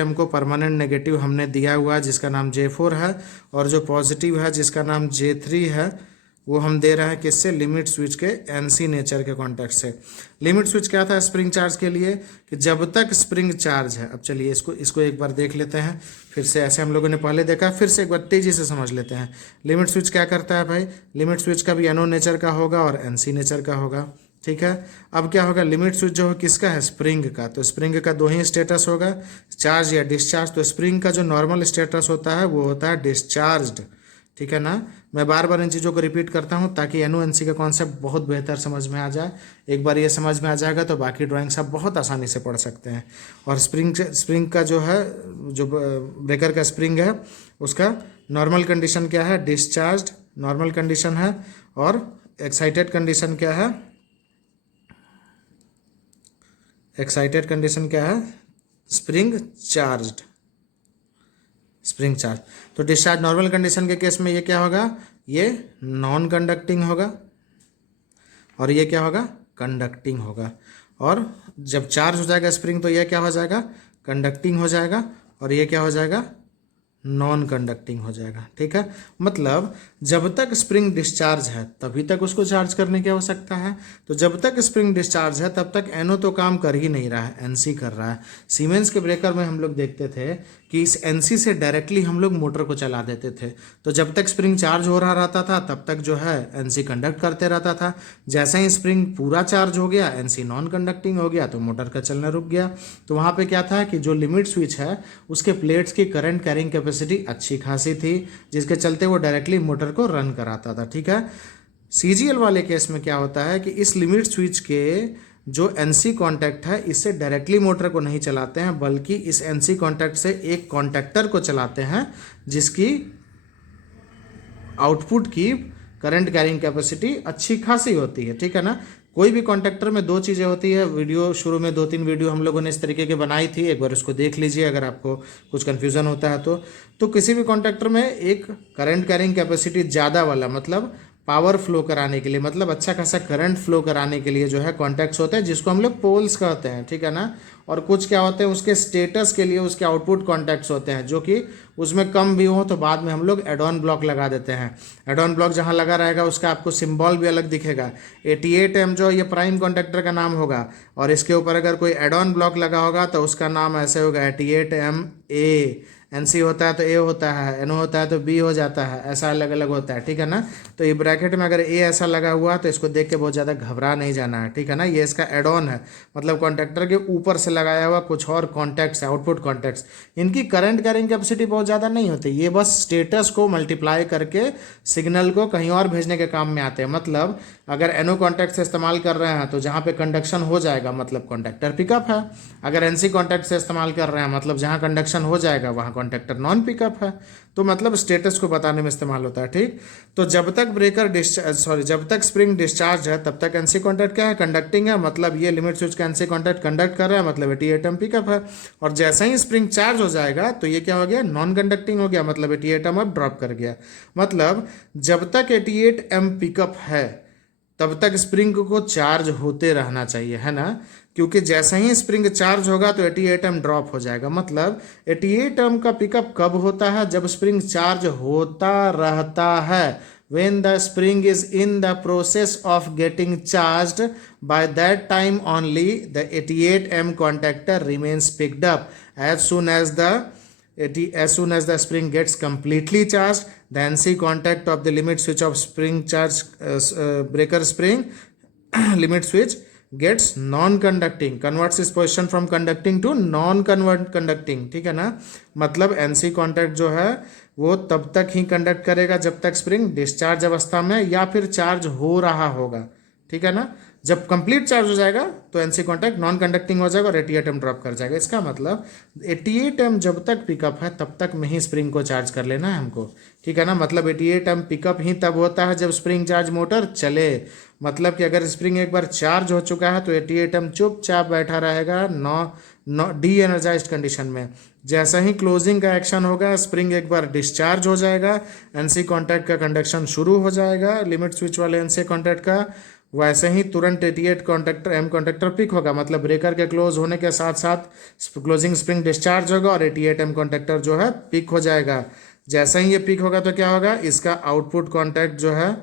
हमको permanent negative हमने दिया हुआ है जिसका नाम J4 है, और जो पॉजिटिव है जिसका नाम J3 है वो हम दे रहे हैं किससे, लिमिट स्विच के NC नेचर के कॉन्टैक्ट से। लिमिट स्विच क्या था स्प्रिंग चार्ज के लिए कि जब तक स्प्रिंग चार्ज है। अब चलिए इसको एक बार देख लेते हैं फिर से, ऐसे हम लोगों ने पहले देखा, फिर से एक बार तेजी से समझ लेते हैं। लिमिट स्विच क्या करता है भाई, लिमिट स्विच का भी NO नेचर का होगा और NC नेचर का होगा, ठीक है। अब क्या होगा, लिमिट स्विच जो किसका है, स्प्रिंग का, तो स्प्रिंग का दो ही स्टेटस होगा, चार्ज या डिस्चार्ज। तो स्प्रिंग का जो नॉर्मल स्टेटस होता है वो होता है डिस्चार्ज्ड, ठीक है ना। मैं बार बार इन चीज़ों को रिपीट करता हूँ ताकि NO NC का कॉन्सेप्ट बहुत बेहतर समझ में आ जाए। एक बार ये समझ में आ जाएगा तो बाकी ड्राइंग्स आप बहुत आसानी से पढ़ सकते हैं। और स्प्रिंग का जो है, जो ब्रेकर का स्प्रिंग है उसका नॉर्मल कंडीशन क्या है, डिस्चार्ज्ड नॉर्मल कंडीशन है, और एक्साइटेड कंडीशन क्या है, एक्साइटेड कंडीशन क्या है, स्प्रिंग चार्ज। तो डिस्चार्ज नॉर्मल कंडीशन के केस में ये क्या होगा, ये नॉन कंडक्टिंग होगा, और ये क्या होगा, कंडक्टिंग होगा। और जब चार्ज हो जाएगा स्प्रिंग तो ये क्या हो जाएगा, कंडक्टिंग हो जाएगा, और ये क्या हो जाएगा, नॉन कंडक्टिंग हो जाएगा, ठीक है। मतलब जब तक स्प्रिंग डिस्चार्ज है तभी तक उसको चार्ज करने की आवश्यकता है। तो जब तक स्प्रिंग डिस्चार्ज है तब तक NO तो काम कर ही नहीं रहा है, NC कर रहा है। सीमेंस के ब्रेकर में हम लोग देखते थे कि इस NC से डायरेक्टली हम लोग मोटर को चला देते थे। तो जब तक स्प्रिंग चार्ज हो रहा रहता था तब तक जो है NC कंडक्ट करते रहता था। जैसे ही स्प्रिंग पूरा चार्ज हो गया, NC नॉन कंडक्टिंग हो गया, तो मोटर का चलना रुक गया। तो वहाँ पे क्या था कि जो लिमिट स्विच है उसके प्लेट्स की करंट कैरिंग कैपेसिटी अच्छी खासी थी, जिसके चलते वो डायरेक्टली मोटर को रन कराता था, ठीक है। CGL वाले केस में क्या होता है कि इस लिमिट स्विच के जो NC कॉन्टैक्ट है इससे डायरेक्टली मोटर को नहीं चलाते हैं, बल्कि इस NC कॉन्टैक्ट से एक कॉन्टैक्टर को चलाते हैं जिसकी आउटपुट की करंट कैरिंग कैपेसिटी अच्छी खासी होती है, ठीक है ना। कोई भी कॉन्टैक्टर में दो चीज़ें होती है, वीडियो शुरू में 2-3 वीडियो हम लोगों ने इस तरीके की बनाई थी, एक बार उसको देख लीजिए अगर आपको कुछ कन्फ्यूज़न होता है तो किसी भी कॉन्टैक्टर में एक करंट कैरिंग कैपेसिटी ज़्यादा वाला, मतलब पावर फ्लो कराने के लिए, मतलब अच्छा खासा करंट फ्लो कराने के लिए जो है कॉन्टैक्ट्स होते हैं जिसको हम लोग पोल्स कहते हैं, ठीक है ना। और कुछ क्या होते हैं उसके स्टेटस के लिए उसके आउटपुट कॉन्टैक्ट्स होते हैं जो कि उसमें कम भी हो तो बाद में हम लोग एड ऑन ब्लॉक लगा देते हैं। एड ऑन ब्लॉक जहाँ लगा रहेगा उसका आपको सिंबल भी अलग दिखेगा। 88M जो ये प्राइम कॉन्टैक्टर का नाम होगा, और इसके ऊपर अगर कोई एड ऑन ब्लॉक लगा होगा तो उसका नाम ऐसे होगा 88MA। NC होता है तो A होता है, NO होता है तो B हो जाता है, ऐसा अलग अलग होता है, ठीक है ना। तो ये ब्रैकेट में अगर A ऐसा लगा हुआ है तो इसको देख के बहुत ज़्यादा घबरा नहीं जाना है, ठीक है ना। ये इसका एड ऑन है, मतलब कॉन्टैक्टर के ऊपर से लगाया हुआ कुछ और कॉन्टैक्ट्स है, आउटपुट कॉन्टैक्ट्स। इनकी करंट कैरिंग कैपेसिटी बहुत ज़्यादा नहीं होती, ये बस स्टेटस को मल्टीप्लाई करके सिग्नल को कहीं और भेजने के काम में आते हैं। मतलब अगर NO कॉन्टैक्ट से इस्तेमाल कर रहे हैं तो जहाँ पे कंडक्शन हो जाएगा मतलब कॉन्टैक्टर पिकअप है। अगर NC कॉन्टैक्ट से इस्तेमाल कर रहे हैं मतलब जहाँ कंडक्शन हो जाएगा वहाँ कॉन्टैक्टर नॉन पिकअप है। तो मतलब स्टेटस को बताने में इस्तेमाल होता है, ठीक। तो जब तक जब तक स्प्रिंग डिस्चार्ज है तब तक NC कॉन्टैक्ट क्या है, कंडक्टिंग है, मतलब ये लिमिट स्विच का NC कॉन्टैक्ट कंडक्ट कर रहा है, मतलब 88M पिकअप है। और जैसे ही स्प्रिंग चार्ज हो जाएगा तो ये क्या हो गया, नॉन कंडक्टिंग हो गया, मतलब 88M अब ड्रॉप कर गया। मतलब जब तक 88M पिकअप है तब तक स्प्रिंग को चार्ज होते रहना चाहिए, है ना। क्योंकि जैसे ही स्प्रिंग चार्ज होगा तो 88M ड्रॉप हो जाएगा। मतलब 88M का पिकअप कब होता है, जब स्प्रिंग चार्ज होता रहता है। when the spring is in the process of getting charged, by that time only the 88M contactor remains picked up. As soon as the spring gets completely charged, the NC contact of the limit switch of spring charge breaker spring limit switch gets non-conducting, converts its position from conducting to non-conducting, ठीक है ना। मतलब NC contact जो है वो तब तक ही conduct करेगा जब तक स्प्रिंग डिस्चार्ज अवस्था में या फिर चार्ज हो रहा होगा, ठीक है ना। जब कंप्लीट चार्ज हो जाएगा तो NC कॉन्टैक्ट नॉन कंडक्टिंग हो जाएगा और 88M ड्रॉप कर जाएगा। इसका मतलब 88M जब तक पिकअप है तब तक में ही स्प्रिंग को चार्ज कर लेना है हमको, ठीक है ना। मतलब 88M पिकअप ही तब होता है जब स्प्रिंग चार्ज मोटर चले। मतलब कि अगर स्प्रिंग एक बार चार्ज हो चुका है तो 88M चुपचाप बैठा रहेगा डी एनर्जाइज्ड कंडीशन में। जैसा ही क्लोजिंग का एक्शन होगा स्प्रिंग एक बार डिस्चार्ज हो जाएगा, NC कॉन्टैक्ट का कंडक्शन शुरू हो जाएगा लिमिट स्विच वाले NC कॉन्टैक्ट का, वैसे ही तुरंट 88 कॉन्टैक्टर एम कॉन्टैक्टर पिक होगा, मतलब ब्रेकर के क्लोज होने के साथ साथ क्लोजिंग स्प्रिंग डिस्चार्ज होगा और 88 एम कॉन्टैक्टर जो है पिक हो जाएगा। जैसे ही ये पिक होगा तो क्या होगा, इसका आउटपुट कॉन्टैक्ट जो है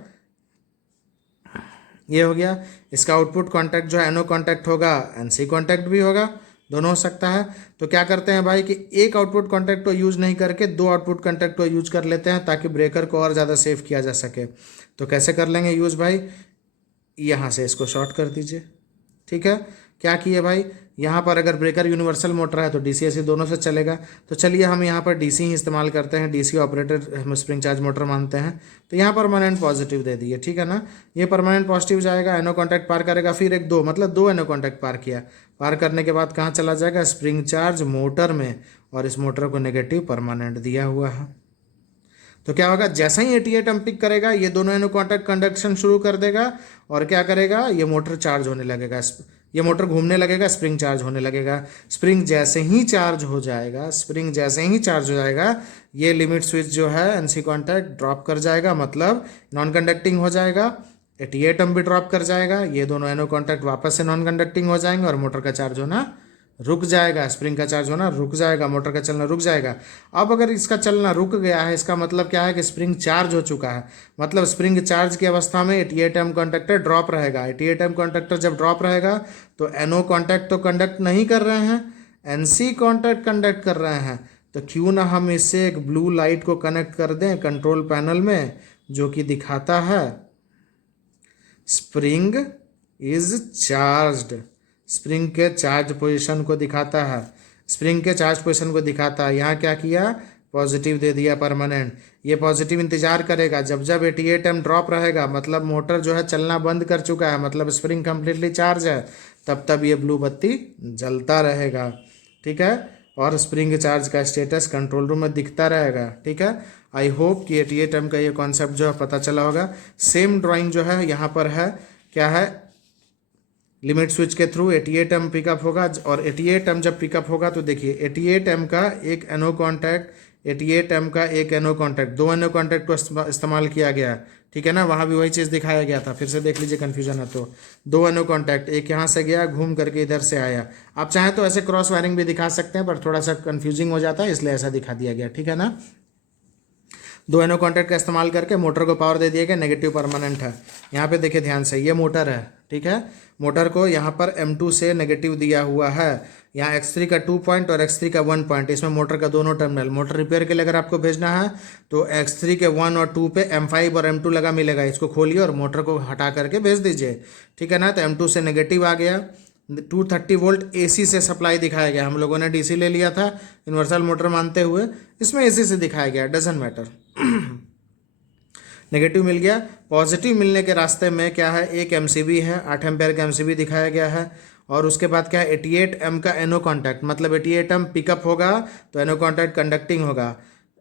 ये हो गया, इसका आउटपुट कॉन्टैक्ट जो है एनओ कॉन्टैक्ट होगा, एनसी कॉन्टैक्ट भी होगा, दोनों हो सकता है। तो क्या करते हैं भाई कि एक आउटपुट कॉन्टैक्ट को यूज नहीं करके दो आउटपुट कॉन्टैक्ट को यूज कर लेते हैं ताकि ब्रेकर को और ज़्यादा सेव किया जा सके। तो कैसे कर लेंगे यूज भाई, यहाँ से इसको शॉर्ट कर दीजिए, ठीक है। क्या किए भाई, यहाँ पर अगर ब्रेकर यूनिवर्सल मोटर है तो डीसी एसी दोनों से चलेगा, तो चलिए हम यहाँ पर डीसी ही इस्तेमाल करते हैं, डीसी ऑपरेटेड हम स्प्रिंग चार्ज मोटर मानते हैं। तो यहाँ परमानेंट पॉजिटिव दे दिए, ठीक है ना। ये परमानेंट पॉजिटिव जाएगा, एनो कॉन्टैक्ट पार करेगा, फिर एक दो मतलब दो एनो कॉन्टैक्ट पार किया, पार करने के बाद कहाँ चला जाएगा, स्प्रिंग चार्ज मोटर में, और इस मोटर को नेगेटिव परमानेंट दिया हुआ है। तो क्या होगा, जैसे ही 88 एम पिक करेगा ये दोनों एनो कॉन्टैक्ट कंडक्शन शुरू कर देगा और क्या करेगा, ये मोटर चार्ज होने लगेगा, ये मोटर घूमने लगेगा, स्प्रिंग चार्ज होने लगेगा। स्प्रिंग जैसे ही चार्ज हो जाएगा, स्प्रिंग जैसे ही चार्ज हो जाएगा, ये लिमिट स्विच जो है एनसी कॉन्टैक्ट ड्रॉप कर जाएगा, मतलब नॉन कंडक्टिंग हो जाएगा। 88 एम भी ड्रॉप कर जाएगा, ये दोनों एनो कॉन्टैक्ट वापस से नॉन कंडक्टिंग हो जाएंगे और मोटर का चार्ज होना रुक जाएगा, स्प्रिंग का चार्ज होना रुक जाएगा, मोटर का चलना रुक जाएगा। अब अगर इसका चलना रुक गया है, इसका मतलब क्या है कि स्प्रिंग चार्ज हो चुका है, मतलब स्प्रिंग चार्ज की अवस्था में 88 एम कॉन्टैक्टर ड्रॉप रहेगा। 88 एम कॉन्टैक्टर जब ड्रॉप रहेगा तो एनओ कॉन्टैक्ट तो कंडक्ट नहीं कर रहे हैं, एनसी कॉन्टैक्ट कंडक्ट कर रहे हैं। तो क्यों ना हम इससे एक ब्लू लाइट को कनेक्ट कर दें कंट्रोल पैनल में, जो कि दिखाता है स्प्रिंग इज चार्ज्ड, स्प्रिंग के चार्ज पोजीशन को दिखाता है, स्प्रिंग के चार्ज पोजीशन को दिखाता है। यहाँ क्या किया, पॉजिटिव दे दिया परमानेंट। ये पॉजिटिव इंतजार करेगा, जब जब 88 एम ड्रॉप रहेगा मतलब मोटर जो है चलना बंद कर चुका है, मतलब स्प्रिंग कंप्लीटली चार्ज है, तब तब ये ब्लू बत्ती जलता रहेगा, ठीक है। और स्प्रिंग चार्ज का स्टेटस कंट्रोल रूम में दिखता रहेगा, ठीक है। आई होप कि 88 एम का ये कॉन्सेप्ट जो है पता चला होगा। सेम ड्राइंग जो है यहाँ पर है, क्या है, लिमिट स्विच के थ्रू 88 एम पिकअप होगा, और 88 एम जब पिकअप होगा तो देखिए 88 एम का एक एनो कॉन्टैक्ट, 88 एम का एक एनो कॉन्टैक्ट, दो एनो कॉन्टैक्ट को इस्तेमाल किया गया, ठीक है ना। वहाँ भी वही चीज़ दिखाया गया था, फिर से देख लीजिए कन्फ्यूजन है तो। दो एनो कॉन्टैक्ट, एक यहाँ से गया घूम करके इधर से आया। आप चाहें तो ऐसे क्रॉस वायरिंग भी दिखा सकते हैं, पर थोड़ा सा कन्फ्यूजिंग हो जाता है, इसलिए ऐसा दिखा दिया गया, ठीक है ना। दो एनो कॉन्टैक्ट का इस्तेमाल करके मोटर को पावर दे दिया गया, नेगेटिव परमानेंट है। यहाँ पे देखिए ध्यान से, ये मोटर है, ठीक है। मोटर को यहाँ पर M2 से नेगेटिव दिया हुआ है, यहाँ X3 का 2 पॉइंट और X3 का 1 पॉइंट, इसमें मोटर का दोनों टर्मिनल। मोटर रिपेयर के लिए अगर आपको भेजना है तो X3 के 1 और 2 पे M5 और M2 लगा मिलेगा, इसको खोलिए और मोटर को हटा करके भेज दीजिए, ठीक है ना। तो M2 से नेगेटिव आ गया, 230 वोल्ट AC से सप्लाई दिखाया गया। हम लोगों ने DC ले लिया था यूनिवर्सल मोटर मानते हुए, इसमें AC से दिखाया गया, डजंट मैटर। नेगेटिव मिल गया। पॉजिटिव मिलने के रास्ते में क्या है, एक MCB है, 8 एम्पेयर का MCB दिखाया गया है, और उसके बाद क्या है 88 एम का एनो कॉन्टैक्ट, मतलब 88 एम पिकअप होगा तो एनो कॉन्टैक्ट कंडक्टिंग होगा।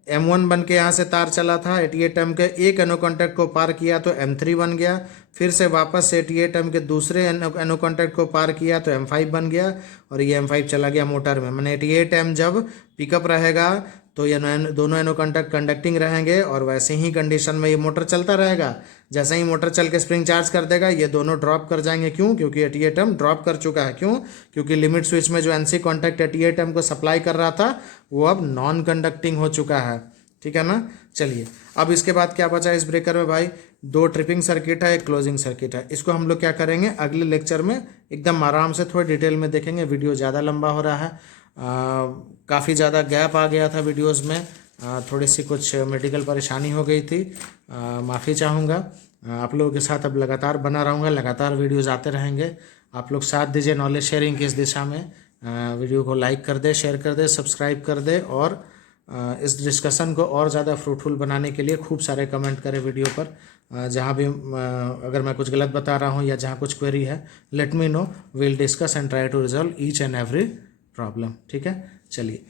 M1 बन के यहाँ से तार चला था, 88 एम के एक एनो कॉन्टैक्ट को पार किया तो M3 बन गया, फिर से वापस से 88 एम के दूसरे एनो कॉन्टैक्ट को पार किया तो M5 बन गया, और ये M5 चला गया मोटर में। मैंने 88 एम जब पिकअप रहेगा तो ये दोनों एनो कॉन्टैक्ट कंडक्टिंग रहेंगे, और वैसे ही कंडीशन में ये मोटर चलता रहेगा। जैसे ही मोटर चल के स्प्रिंग चार्ज कर देगा, ये दोनों ड्रॉप कर जाएंगे। क्यों? क्योंकि 88 एम ड्रॉप कर चुका है। क्यों? क्योंकि लिमिट स्विच में जो एनसी कॉन्टैक्ट 88 एम को सप्लाई कर रहा था वो अब नॉन कंडक्टिंग हो चुका है, ठीक है ना। चलिए अब इसके बाद क्या बचा इस ब्रेकर में भाई, दो ट्रिपिंग सर्किट है, एक क्लोजिंग सर्किट है। इसको हम लोग क्या करेंगे अगले लेक्चर में एकदम आराम से थोड़ी डिटेल में देखेंगे। वीडियो ज़्यादा लंबा हो रहा है, काफ़ी ज़्यादा गैप आ गया था वीडियोस में, थोड़ी सी कुछ मेडिकल परेशानी हो गई थी, माफ़ी चाहूँगा। आप लोगों के साथ अब लगातार बना रहूँगा, लगातार वीडियोस आते रहेंगे। आप लोग साथ दीजिए नॉलेज शेयरिंग की इस दिशा में। वीडियो को लाइक कर दे, शेयर कर दे, सब्सक्राइब कर दे, और इस डिस्कशन को और ज़्यादा फ्रूटफुल बनाने के लिए खूब सारे कमेंट करें वीडियो पर। जहाँ भी अगर मैं कुछ गलत बता रहा हूँ या जहाँ कुछ क्वेरी है, let me know, will discuss and try to resolve each and every problem, ठीक है। चलिए।